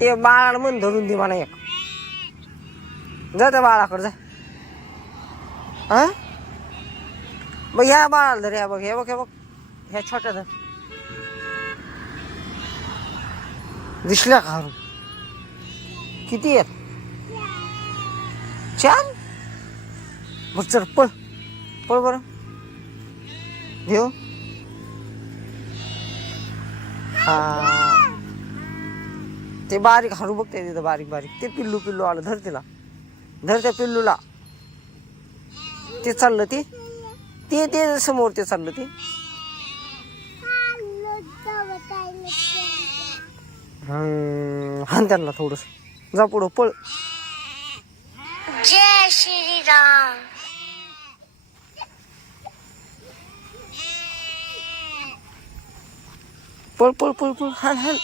ते बाळाला म्हण धरून दे मला एक. जा त्या बाळाकडे जा. हा बघ ह्या बाळाला धर. या बघ हे बघ हे बघ ह्या छोट्या धर. दिसल्या का किती आहेत? 4. बघ चल पळ पळ बरं घेऊ. हा ते बारीक हरू बघते तिथं बारीक बारीक. ते पिल्लू पिल्लू आलं. धर तिला. धर त्या पिल्लूला. ते चाललं ते ते ते समोर ते चाललं ते. हान त्यांना थोडस. जा पुढं पळ. जय श्रीराम. पळ पळ पळ पळ. हान हान.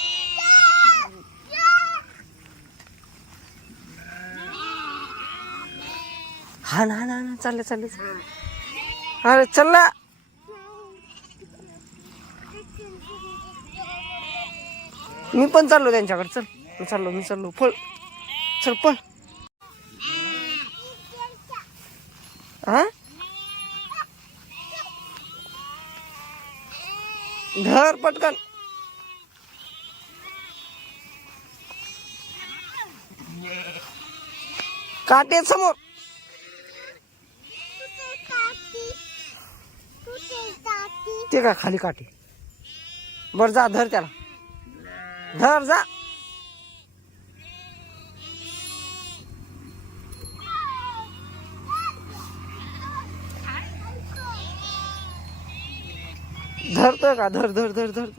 हान हान हान. चालले चालले. अरे चल ना. मी पण चाललो त्यांच्याकडे. चल मी चाललो पळ. चल पळ. हा धर पटकन. काटे समोर. ते काय खाली काटे. बर जा धर त्याला. धर जा. धरतोय का. धर धर धर धर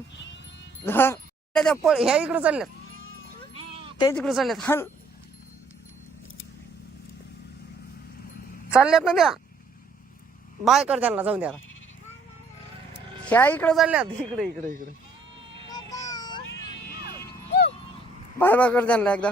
धर. त्या पळ. ह्या इकडे चालल्यात. ते तिकडे चालल्यात. हन चालल्यात ना त्या. बाय कर त्यांना. जाऊन द्या. ह्या इकडे चालल्यात. इकडे इकडे इकडे. बाय बाय कर त्यांना एकदा.